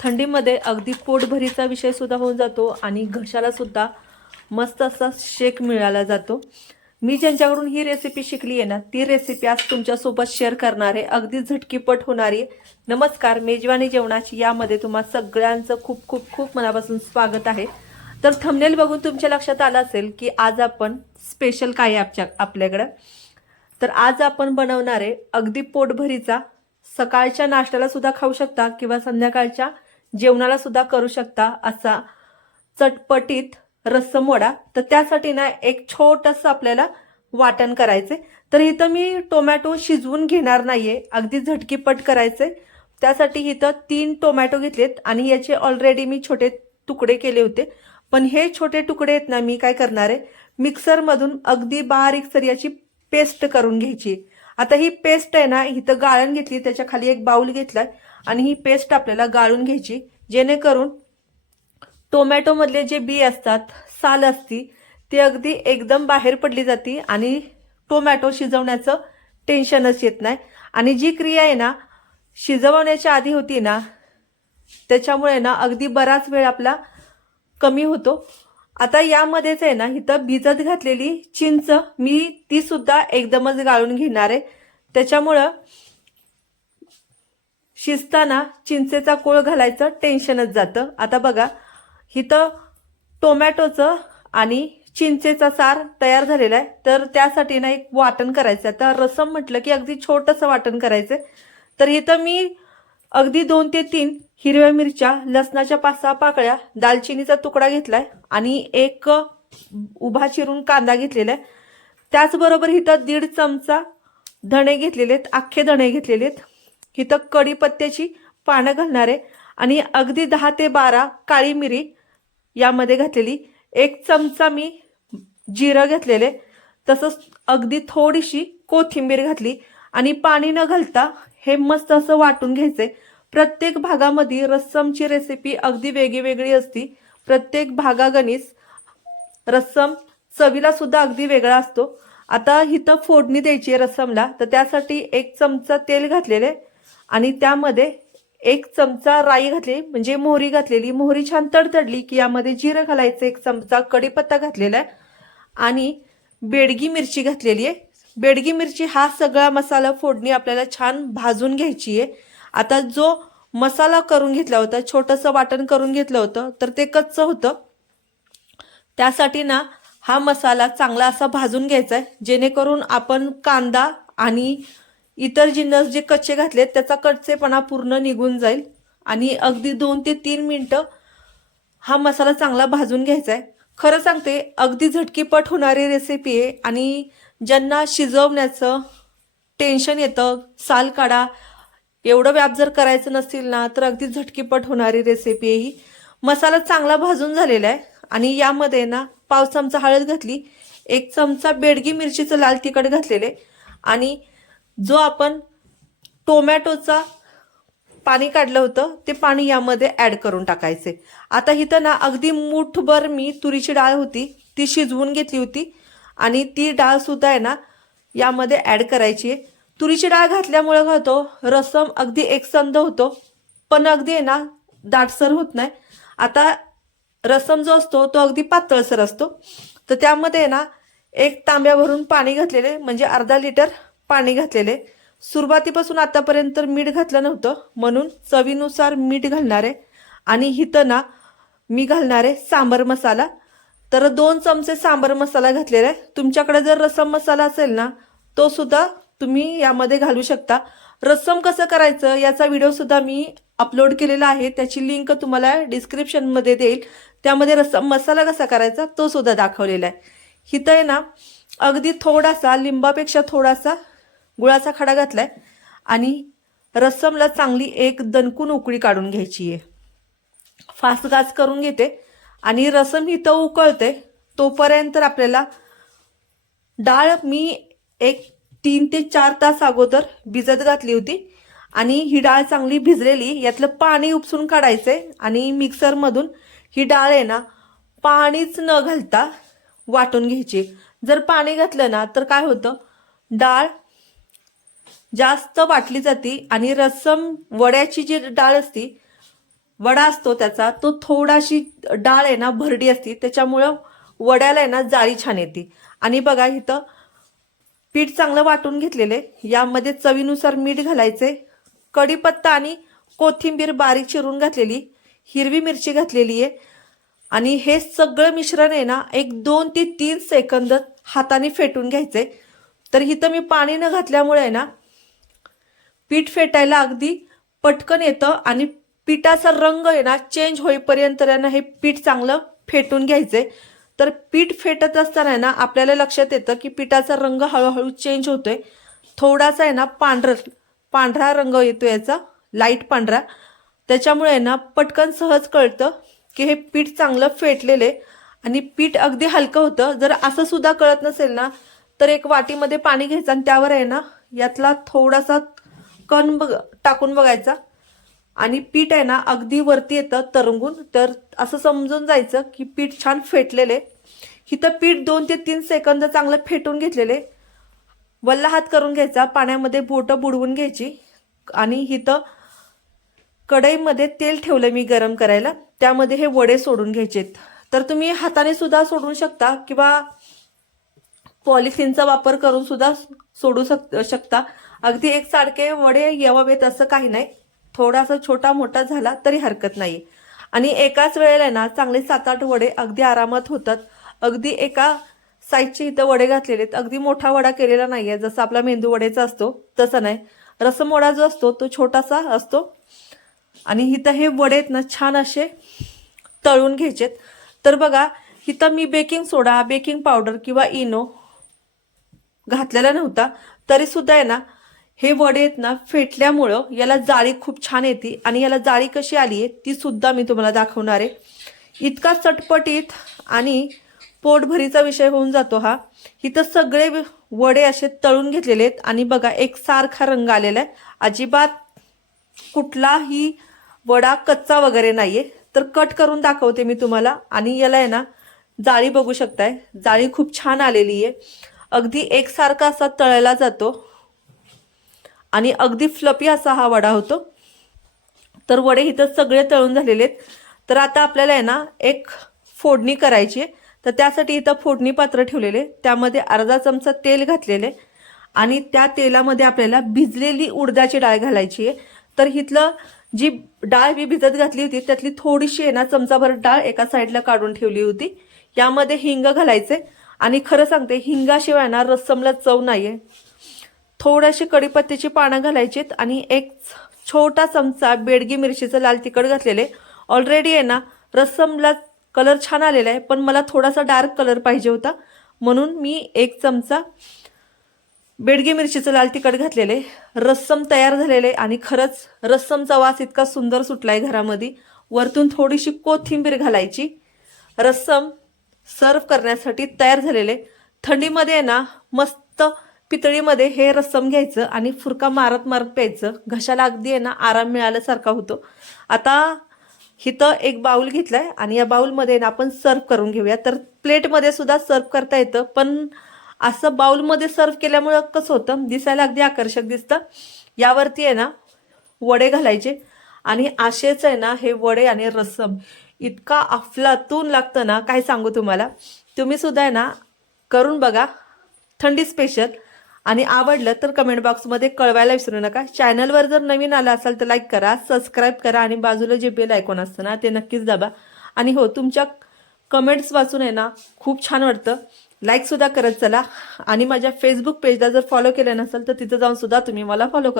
थंडीमध्ये अगदी पोटभरीचा विषय सुद्धा होऊन जातो आणि घशाला सुद्धा मस्त असा शेक मिळाला जातो. मी ज्यांच्याकडून ही रेसिपी शिकली आहे ना ती रेसिपी आज तुमच्यासोबत शेअर करणार आहे. अगदी झटकीपट होणारी नमस्कार मेजवानी जेवणाची यामध्ये तुम्हा सगळ्यांचं खूप खूप खूप मनापासून स्वागत आहे. तर थमनेल बघून तुमच्या लक्षात आलं असेल की आज आपण स्पेशल काय आहे आपच्या आपल्याकडं? तर आज आपण बनवणार आहे अगदी पोटभरीचा. सकाळच्या नाश्त्याला सुद्धा खाऊ शकता किंवा संध्याकाळच्या जेवणाला सुद्धा करू शकता असा चटपटीत रस्सम वडा. तर त्यासाठी ना एक छोटंसं आपल्याला वाटण करायचे. तर इथं मी टोमॅटो शिजवून घेणार नाहीये. अगदी झटकीपट करायचे. त्यासाठी इथं तीन टोमॅटो घेतलेत आणि याचे ऑलरेडी मी छोटे तुकडे केले होते. पण हे छोटे तुकडे आहेत ना मी काय करणार आहे? मिक्सरमधून अगदी बारीक सर याची पेस्ट करून घ्यायची. आता ही पेस्ट आहे ना इथं गाळण घेतली त्याच्याखाली एक बाउल घेतलाय. आणि ही पेस्ट आपल्याला गाळून घ्यायची जेणेकरून टोमॅटोमधले जे बी असतात साल असती ती अगदी एकदम बाहेर पडली जाते आणि टोमॅटो शिजवण्याचं टेन्शनच येत नाही. आणि जी क्रिया आहे ना शिजवण्याच्या आधी होती ना त्याच्यामुळे ना अगदी बराच वेळ आपला कमी होतो. आता यामध्येच आहे ना इथं भिजत घातलेली चिंच मी ती सुद्धा एकदमच गाळून घेणार आहे. त्याच्यामुळं शिजताना चिंचेचा कोळ घालायचं टेन्शनच जातं. आता बघा इथं टोमॅटोचं आणि चिंचेचा सार तयार झालेला आहे. तर त्यासाठी ना एक वाटण करायचं आहे. तर रसम म्हटलं की अगदी छोटंसं वाटण करायचं तर इथं मी अगदी दोन ते तीन हिरव्या मिरच्या लसणाच्या पाच सहा पाकळ्या दालचिनीचा तुकडा घेतलाय आणि एक उभा चिरून कांदा घेतलेला आहे. त्याचबरोबर इथं दीड चमचा धणे घेतलेले आहेत. अख्खे धणे घेतलेले आहेत. इथं कढीपत्त्याची पानं घालणार आहे आणि अगदी दहा ते बारा काळी मिरी यामध्ये घातलेली एक चमचा मी जिरं घेतलेले तसंच अगदी थोडीशी कोथिंबीर घातली आणि पाणी न घालता हे मस्त असं वाटून घ्यायचंय प्रत्येक भागामध्ये रस्समची रेसिपी अगदी वेगळी वेगळी असती. प्रत्येक भागागणीस रस्सम चवीला सुद्धा अगदी वेगळा असतो. आता इथं फोडणी द्यायची आहे रस्समला तर त्यासाठी एक चमचा तेल घातलेले आणि त्यामध्ये एक चमचा राई घातली म्हणजे मोहरी घातलेली. मोहरी छान तडतडली की यामध्ये जिरं घालायचं एक चमचा कढीपत्ता घातलेला आहे. आणि बेडगी मिरची घातलेली आहे. बेडगी मिरची हा सगळा मसाला फोडणी आपल्याला छान भाजून घ्यायची आहे. आता जो मसाला करून घेतला होता छोटंसं वाटण करून घेतलं होतं तर ते कच्चं होतं. त्यासाठी ना हा मसाला चांगला असा भाजून घ्यायचा आहे. जेणेकरून आपण कांदा आणि इतर जिन्नस जे कच्चे घातलेत त्याचा कच्चेपणा पूर्ण निघून जाईल. आणि अगदी दोन ते तीन मिनटं हा मसाला चांगला भाजून घ्यायचा आहे. खरं सांगते अगदी झटकीपट होणारी रेसिपी आहे आणि ज्यांना शिजवण्याचं टेन्शन येतं साल काढा एवढं व्याप जर करायचं नसतील ना तर अगदी झटकीपट होणारी रेसिपी आहे ही. मसाला चांगला भाजून झालेला आहे आणि यामध्ये ना पाव चमचा हळद घातली एक चमचा बेडगी मिरचीचं लाल तिखट घातलेले आणि जो आपण टोमॅटोचा पाणी काढलं होतं ते पाणी यामध्ये ॲड करून टाकायचे. आता इथं ना अगदी मुठभर मी तुरीची डाळ होती ती शिजवून घेतली होती आणि ती डाळ सुद्धा आहे ना यामध्ये ॲड करायची आहे. तुरीची डाळ घातल्यामुळं काय होतो रसम अगदी एकसंध होतो पण अगदी आहे ना दाटसर होत नाही. आता रसम जो असतो तो अगदी पातळसर असतो. तर त्यामध्ये आहे ना एक तांब्या भरून पाणी घातलेले म्हणजे अर्धा लिटर पाणी घातलेले. सुरुवातीपासून आतापर्यंत मीठ घातलं नव्हतं. म्हणून चवीनुसार मीठ घालणार आहे आणि हिथं ना मी घालणार आहे सांबर मसाला. तर दोन चमचे सांबर मसाला घातलेला आहे. तुमच्याकडे जर रसम मसाला असेल ना तो सुद्धा तुम्ही यामध्ये घालू शकता. रस्सम कसं करायचं याचा व्हिडिओसुद्धा मी अपलोड केलेला आहे. त्याची लिंक तुम्हाला डिस्क्रिप्शनमध्ये देईल. त्यामध्ये रस्सम मसाला कसा करायचा तो सुद्धा दाखवलेला आहे. हिथं आहे ना अगदी थोडासा लिंबापेक्षा थोडासा गुळाचा खडा घातलाय आणि रस्समला चांगली एक दणकून उकळी काढून घ्यायची आहे. फास्ट गाज करून घेते आणि रसम ही तो उकळते तोपर्यंत आपल्याला डाळ मी एक तीन ते चार तास अगोदर भिजत घातली होती आणि ही डाळ चांगली भिजलेली यातलं पाणी उपसून काढायचंय आणि मिक्सरमधून ही डाळ आहे ना पाणीच न घालता वाटून घ्यायची. जर पाणी घातलं ना तर काय होतं? डाळ जास्त वाटली जाते आणि रस्सम वड्याची जी डाळ असती वडा असतो त्याचा तो थोडाशी डाळ आहे ना भरडी असती त्याच्यामुळं वड्याला आहे ना जाळी छान येते. आणि बघा इथं पीठ चांगलं वाटून घेतलेले यामध्ये चवीनुसार मीठ घालायचे कढीपत्ता आणि कोथिंबीर बारीक चिरून घातलेली हिरवी मिरची घातलेली आहे. आणि हे सगळं मिश्रण आहे ना एक दोन ते तीन सेकंद हाताने फेटून घ्यायचे तर इथं मी पाणी न घातल्यामुळे आहे ना पीठ फेटायला अगदी पटकन येतं आणि पिठाचा रंग आहे ना चेंज होईपर्यंत आहे ना हे पीठ चांगलं फेटून घ्यायचंय. तर पीठ फेटत असताना आहे ना आपल्याला लक्षात येतं की पिठाचा रंग हळूहळू चेंज होतोय. थोडासा आहे ना पांढर पांढरा रंग येतो याचा लाइट पांढरा. त्याच्यामुळे आहे ना पटकन सहज कळतं की हे पीठ चांगलं फेटलेलं आहे. आणि पीठ अगदी हलकं होतं. जर असं सुद्धा कळत नसेल ना तर एक वाटीमध्ये पाणी घ्यायचं आणि त्यावर आहे ना यातला थोडासा कण बघ टाकून बघायचा. आणि पीठ आहे ना अगदी वरती येतं तरंगून. तर असं समजून जायचं की पीठ छान फेटलेले. इथं पीठ दोन ते तीन सेकंद चांगलं फेटून घेतलेले. वल्ला हात करून घ्यायचा पाण्यामध्ये बोटं बुडवून घ्यायची. आणि इथं कढईमध्ये तेल ठेवलं मी गरम करायला. त्यामध्ये हे वडे सोडून घ्यायचेत तर तुम्ही हाताने सुद्धा सोडू शकता किंवा पॉलिथिनचा वापर करून सुद्धा सोडू शक शकता. अगदी एकसारखे वडे येवावेत असं काही नाही. थोडासा छोटा मोठा झाला तरी हरकत नाही. आणि एकाच वेळेला ना चांगले सात आठ वडे अगदी आरामात होतात. अगदी एका साईजचे इथं वडे घातलेले आहेत. अगदी मोठा वडा केलेला नाहीये. जसा आपला मेंदू वडेचा असतो तसं नाही. रसमोडा जो असतो तो छोटासा असतो. आणि इथं हे वडे आहेत ना छान असे तळून घ्यायचेत. तर बघा इथं मी बेकिंग सोडा बेकिंग पावडर किंवा इनो घातलेला नव्हता. तरी सुद्धा आहे ना हे वडे आहेत ना फेटल्यामुळं याला जाळी खूप छान येते आणि याला जाळी कशी आली आहे ती सुद्धा मी तुम्हाला दाखवणार आहे. इतका चटपटीत आणि पोटभरीचा विषय होऊन जातो हा. इथं सगळे वडे असे तळून घेतलेले आहेत आणि बघा एक सारखा रंग आलेला आहे. अजिबात कुठलाही वडा कच्चा वगैरे नाहीये. तर कट करून दाखवते मी तुम्हाला. आणि याला आहे ना जाळी बघू शकताय. जाळी खूप छान आलेली आहे. अगदी एकसारखा असा तळला जातो. आणि अगदी फ्लपी असा हा वडा होतो. तर वडे इथं सगळे तळून झालेले आहेत. तर आता आपल्याला आहे ना एक फोडणी करायची आहे. तर त्यासाठी इथं फोडणी पात्र ठेवलेले त्यामध्ये अर्धा चमचा तेल घातलेले आणि त्या तेलामध्ये आपल्याला भिजलेली उडदाची डाळ घालायची आहे. तर इथलं जी डाळ मी भिजत घातली होती त्यातली थोडीशी आहे ना चमचाभर डाळ एका साईडला काढून ठेवली होती. यामध्ये हिंग घालायचे आणि खरं सांगते हिंगाशिवाय ना रस्समला चव नाही आहे थोड्याशी कडीपत्त्याची पानं घालायचीत आणि एक छोटा चमचा बेडगी मिरचीचं लाल तिखट घातलेले. ऑलरेडी आहे ना रस्समला कलर छान आलेला आहे पण मला थोडासा डार्क कलर पाहिजे होता. म्हणून मी एक चमचा बेडगी मिरचीचं लाल तिखट घातलेले. रस्सम तयार झालेले आणि खरंच रस्समचा वास इतका सुंदर सुटलाय घरामध्ये. वरतून थोडीशी कोथिंबीर घालायची. रस्सम सर्व करण्यासाठी तयार झालेले. थंडीमध्ये आहे ना मस्त पितळीमध्ये हे रस्सम घ्यायचं आणि फुरका मारत मारत प्यायचं. घशाला अगदी आहे ना आराम मिळाल्यासारखा होतो. आता इथं एक बाउल घेतलाय आणि या बाउलमध्ये ना आपण सर्व करून घेऊया. तर प्लेटमध्ये सुद्धा सर्व करता येतं पण असं बाउलमध्ये सर्व केल्यामुळं कसं होतं दिसायला अगदी आकर्षक दिसतं. यावरती आहे ना वडे घालायचे आणि असेच आहे ना हे वडे आणि रस्सम इतका अफलातून लागतं ना काय सांगू तुम्हाला. तुम्ही सुद्धा आहे ना करून बघा. थंडी स्पेशल आणि आवडलं तर कमेंट बॉक्समध्ये कळवायला विसरू नका. चॅनलवर जर नवीन आला असाल तर लाईक करा सबस्क्राईब करा आणि बाजूला जे बेल आयकॉन असतं ना ते नक्कीच दाबा. आणि हो तुमच्या कमेंट्स वाचून आहे ना खूप छान वाटतं. लाईकसुद्धा करत चला. आणि माझ्या फेसबुक पेजला जर फॉलो केलं नसेल तर तिथं जाऊन सुद्धा तुम्ही मला फॉलो करा.